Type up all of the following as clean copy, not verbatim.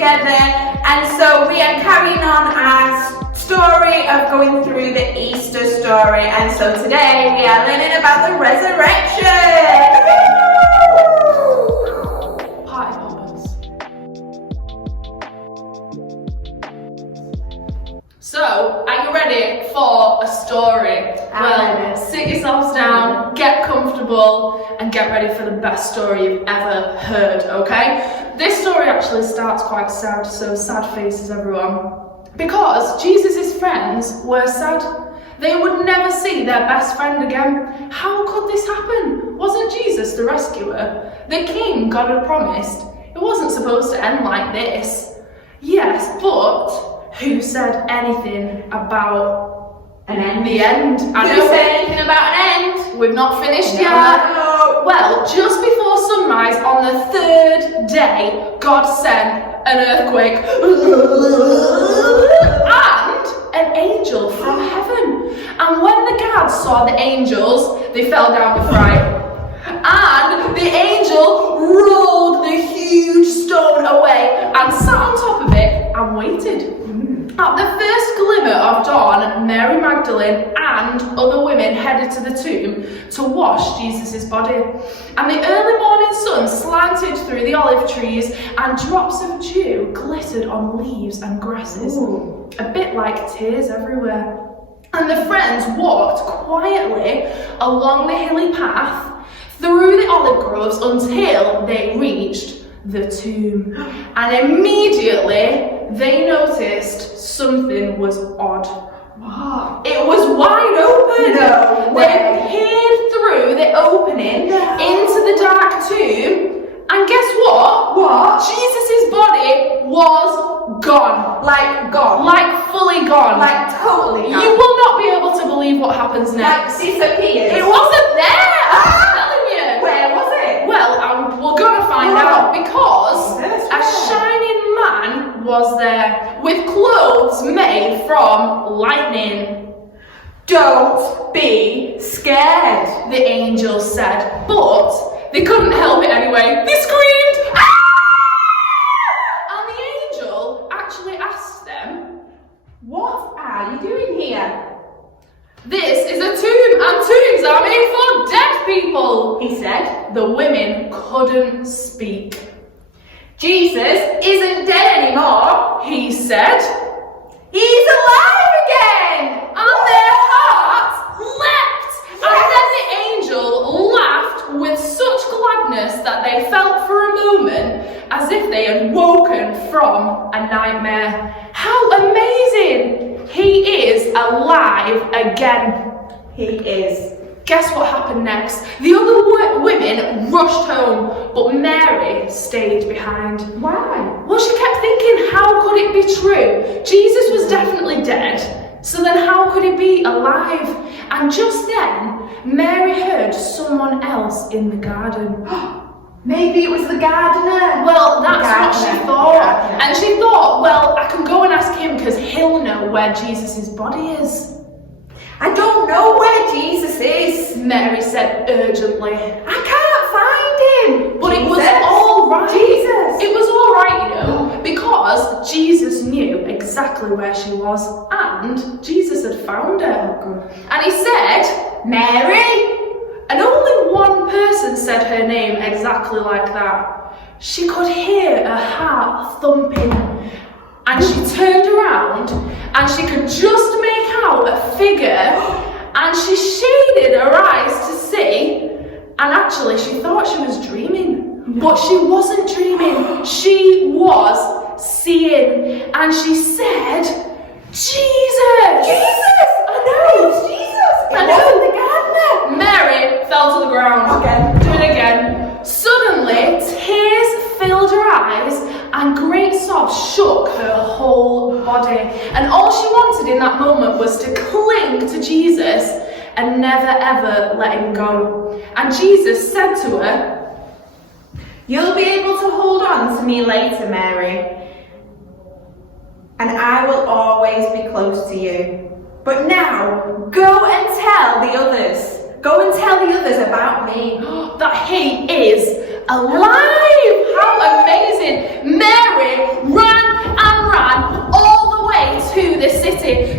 together, and so we are carrying on our story of going through the Easter story, and so today we are learning about the resurrection. Party poppers. So, are you ready for a story? I'm ready. Sit yourselves down, get comfortable, and get ready for the best story you've ever heard, okay? This story actually starts quite sad, so sad faces everyone. Because Jesus' friends were sad. They would never see their best friend again. How could this happen? Wasn't Jesus the rescuer? The king God had promised? It wasn't supposed to end like this. Yes, but who said anything about An end. the end? Who said anything about an end? We've not finished No. yet. Well, just before sunrise on the third day, God sent an earthquake and an angel from heaven. And when the guards saw the angels, they fell down with fright. And the angel rolled the huge stone away and sat on top of it and waited. At the first glimmer of dawn, Mary Magdalene and other women headed to the tomb to wash Jesus' body. And the early morning sun slanted through the olive trees, and drops of dew glittered on leaves and grasses, a bit like tears everywhere. And the friends walked quietly along the hilly path through the olive groves until they reached the tomb. And immediately they noticed something was odd. What? It was wide open. No way. They peered through the opening into the dark tomb, and guess what? What? Jesus' body was gone. Like gone. Like fully gone. Like totally gone. You will not be able to believe what happens next. Like disappeared. It wasn't there! I'm telling you! Where was it? Well, we're gonna find out, because a shining man was there with clothes made from lightning. Don't be scared. The angel said, but they couldn't help it anyway. They screamed, "Ah!" And the angel actually asked them, What are you doing here? "This is a tomb, and tombs are made for dead people," he said. The women couldn't speak. Jesus isn't dead anymore. He said, He's alive again. and their hearts leapt. And then the angel laughed with such gladness that they felt for a moment as if they had woken from a nightmare. How amazing! He is alive again. He is. Guess what happened next? The other women rushed home, but Mary stayed behind. Why? Well, she kept thinking, how could it be true? Jesus was definitely dead, so then how could he be alive? And just then, Mary heard someone else in the garden. Maybe it was the gardener. Well, that's what she Gardener. thought. Gardener. And she thought, well, I can go and ask him because he'll know where Jesus' body is. I don't know where Jesus is. Mary said urgently. I can't find him. But it was Jesus. all right. Jesus. It was all right, you know, because Jesus knew exactly where she was, and Jesus had found her. And he said, Mary. and only one person said her name exactly like that. She could hear her heart thumping, and she turned around, and she could just make out a figure, and she shaded her eyes to see, and actually she thought she was dreaming, but she wasn't dreaming, she was seeing, and she said, Jesus! Jesus. I know. It's Jesus. I It know. wasn't the gardener. Mary fell to the ground. Again. Do it again. Suddenly, tears filled her eyes and great sobs shook her whole body. And all she wanted in that moment was to cling to Jesus and never ever let him go. And Jesus said to her, You'll be able to hold on to me later, Mary. And I will always be close to you. But now, go and tell the others. Go and tell the others about me. that he is alive! How amazing! Mary ran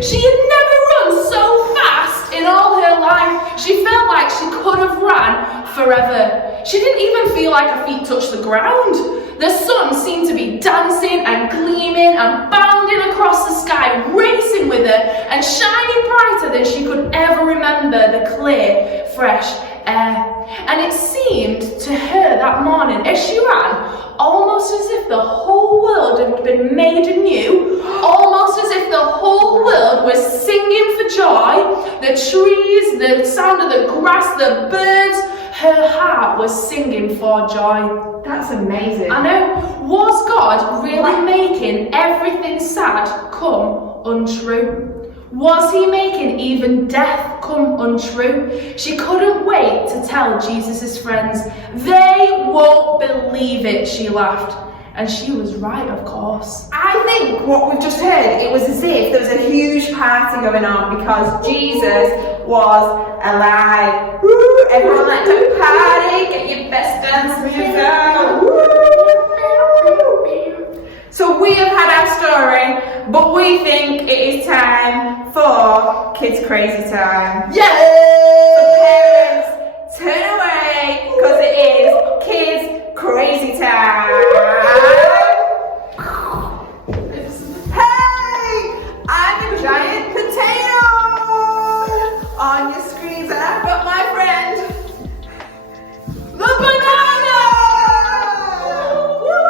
She had never run so fast in all her life. She felt like she could have ran forever. She didn't even feel like her feet touched the ground. The sun seemed to be dancing and gleaming and bounding across the sky, racing with her and shining brighter than she could ever remember the clear, fresh air. And it seemed to her that morning as she ran, almost as if the whole world had been made anew, almost as if the whole world was singing for joy. The trees, the sound of the grass, the birds, her heart was singing for joy. That's amazing. I know. Was God really making everything sad come untrue? Was he making even death come untrue? She couldn't wait to tell Jesus' friends. They won't believe it, she laughed. And she was right, of course. I think what we've just heard, it was as if there was a huge party going on because Jesus was alive. Woo! Everyone like to party, get your best dance moves out. Woo! So we have had our story, but we think it is time for Kids Crazy Time. Yay! So parents, turn away because it is Kids Crazy Time. Hey, I'm a giant potato on your screens, and I've got my friend, the banana. Woo!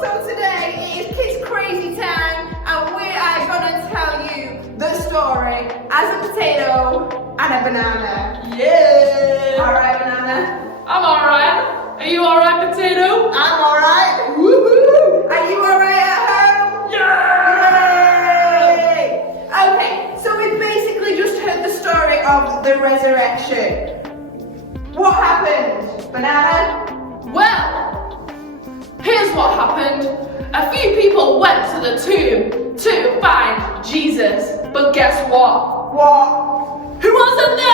So today it is Kids Crazy Time, and we are gonna tell you the story as a potato and a banana. Yeah! All right, banana. I'm alright. Are you alright, potato? I'm alright. Woohoo! Are you alright at home? Yeah! Yay! Okay, so we've basically just heard the story of the resurrection. What happened, banana? Well, here's what happened. A few people went to the tomb to find Jesus. But guess what? What? Who wasn't there?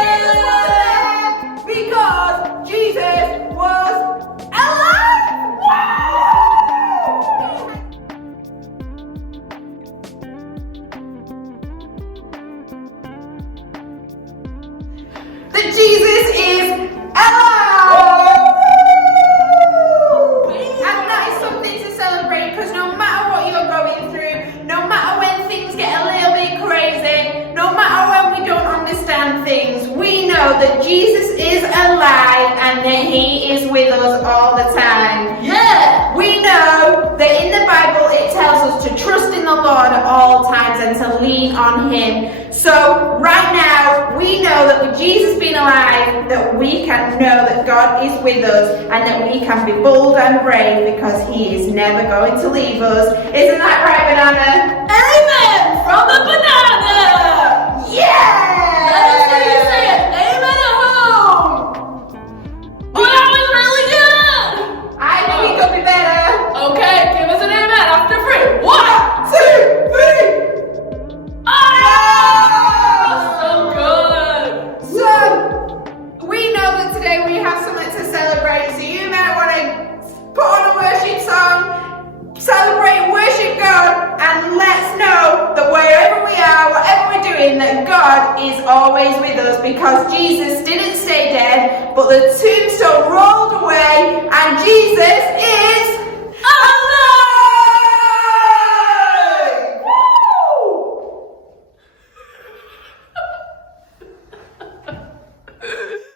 Jesus was there because Jesus was alive! Woo! That Jesus is alive! Woo! And that is something to celebrate because no matter what you're going through, no matter when things get a little bit crazy, no matter when we don't understand things, we know that Jesus is alive and that he is with us all the time. Yeah! We know that in the Bible it tells us to trust in the Lord at all times and to lean on him. So right now we know that with Jesus being alive that we can know that God is with us and that we can be bold and brave because he is never going to leave us. Isn't that right, banana? Amen from the banana! Yeah! Let us hear you say it. Amen at home! Oh, that was really good! I think it could be better. Okay, give us an amen after 3. 1, 2, 3. Oh, so good! So, we know that today we have something to celebrate, so you might want to put on a worship song, celebrate, worship God, and let's know that wherever we are, whatever we're doing, that God is always with us because Jesus didn't stay dead, but the tombstone rolled away and Jesus is